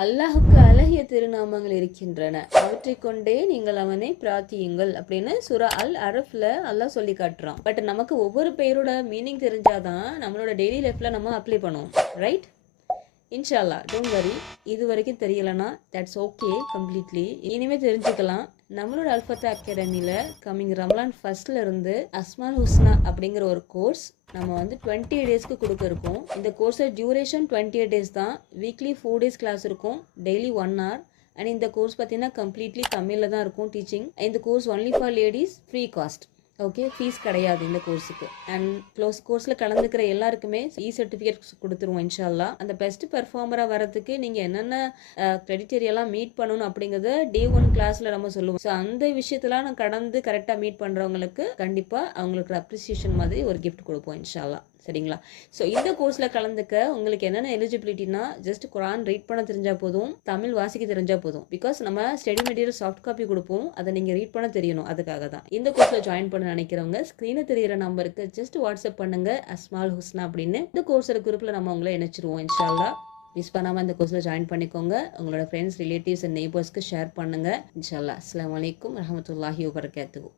அல்லாஹுக்கு அழகிய திருநாமங்கள் இருக்கின்றன, அவற்றைக் கொண்டே நீங்கள் அவனை பிரார்த்தியுங்கள் அப்படின்னு சூரா அல் அரஃப்ல அல்லாஹ் சொல்லி காட்டுறான். பட் நமக்கு ஒவ்வொரு பெயரோட மீனிங் தெரிஞ்சாதான் நம்மளோட டெய்லி லைஃப்ல நம்ம அப்ளை பண்ணுவோம், ரைட்? இன்ஷால்லா, டோன்ட் வரி. இது வரைக்கும் தெரியலனா தட்ஸ் ஓகே, கம்ப்ளீட்லி. இனிமேல் தெரிஞ்சுக்கலாம். நம்மளோட அல்ஃபத்தா அகாடமியில் கம்மிங் ரமலான் ஃபர்ஸ்ட்ல இருந்து அஸ்மால் ஹுஸ்னா அப்படிங்கிற ஒரு கோர்ஸ் நம்ம வந்து 28 டேஸ்க்கு கொடுக்க இருக்கோம். இந்த கோர்ஸோட டியூரேஷன் 28 டேஸ் தான். வீக்லி 4 டேஸ் கிளாஸ் இருக்கும், டெய்லி 1 hour. அண்ட் இந்த கோர்ஸ் பார்த்தீங்கன்னா கம்ப்ளீட்லி தமிழில் தான் இருக்கும் டீச்சிங். இந்த course only for ladies, free cost. Okay, fees கிடையாது இந்த கோர்ஸுக்கு. அண்ட் கோர்ஸில் கலந்துக்கிற எல்லாருக்குமே சர்டிஃபிகேட் கொடுத்துருவோம் இன்ஷால்லா. அந்த பெஸ்ட் பெர்ஃபார்மராக வரதுக்கு நீங்கள் என்னென்ன கிரெடிட்டேரியெல்லாம் மீட் பண்ணணும் அப்படிங்கிறத டே 1 கிளாஸில் நம்ம சொல்லுவோம். ஸோ அந்த விஷயத்தெல்லாம் நான் கடந்து கரெக்டாக மீட் பண்ணுறவங்களுக்கு கண்டிப்பாக அவங்களுக்கு அப்ரிசியேஷன் மாதிரி ஒரு கிஃப்ட் கொடுப்போம் இன்ஷால்லா, சரிங்களா? ஸோ இந்த கோர்ஸில் கலந்துக்க உங்களுக்கு என்னென்ன எலிஜிபிலிட்டினா, ஜஸ்ட் குரான் ரீட் பண்ண தெரிஞ்சால் போதும், தமிழ் வாசிக்க தெரிஞ்சால் போதும். பிகாஸ் நம்ம ஸ்டடி மெட்டீரியல் சாஃப்ட் காப்பி கொடுப்போம், அதை நீங்கள் ரீட் பண்ண தெரியணும். அதுக்காக தான் இந்த கோர்ஸில் ஜாயின் பண்ண நினைக்கிறவங்க ஸ்க்ரீனில் தெரியிற நம்பருக்கு ஜஸ்ட் வாட்ஸ்அப் பண்ணுங்க, அஸ்மால் ஹுஸ்னா அப்படின்னு. இந்த கோர்ஸோட குரூப்பில் நம்ம உங்களை இணைச்சிருவோம் இன்ஷால்லா. மிஸ் பண்ணாமல் இந்த கோர்ஸில் ஜாயின் பண்ணிக்கோங்க. உங்களோட ஃப்ரெண்ட்ஸ், ரிலேட்டிவ்ஸ் அண்ட் நெய்பர்ஸ்க்கு ஷேர் பண்ணுங்கள் இன்ஷால்லா. அஸ்ஸலாமு அலைக்கும் வரஹ்மத்துல்லாஹி வபரகாத்துஹு.